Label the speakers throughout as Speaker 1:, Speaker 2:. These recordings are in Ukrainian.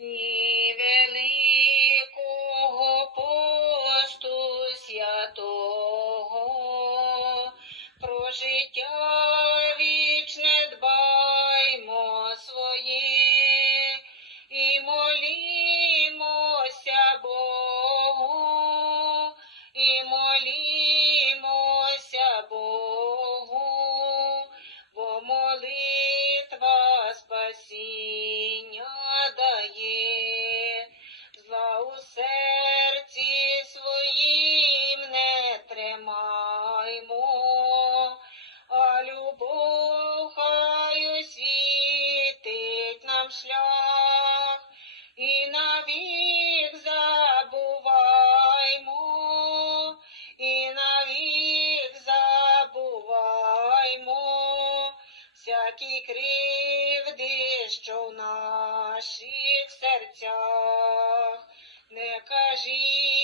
Speaker 1: he шлях і навік забуваймо, і навік забуваймо, всякі кривди, що в наших серцях не кажіть.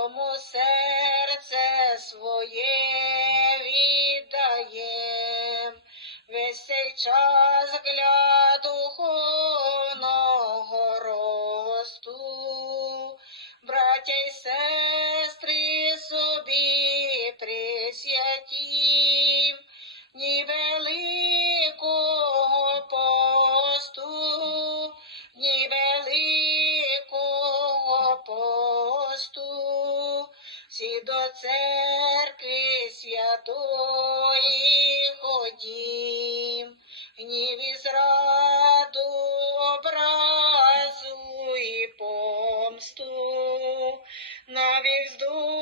Speaker 1: Тому серце своє віддає, весь цей час для духовного росту, братя й сестри. всі до церкви святої ходім, гнів і зраду образу і помсту навік здух.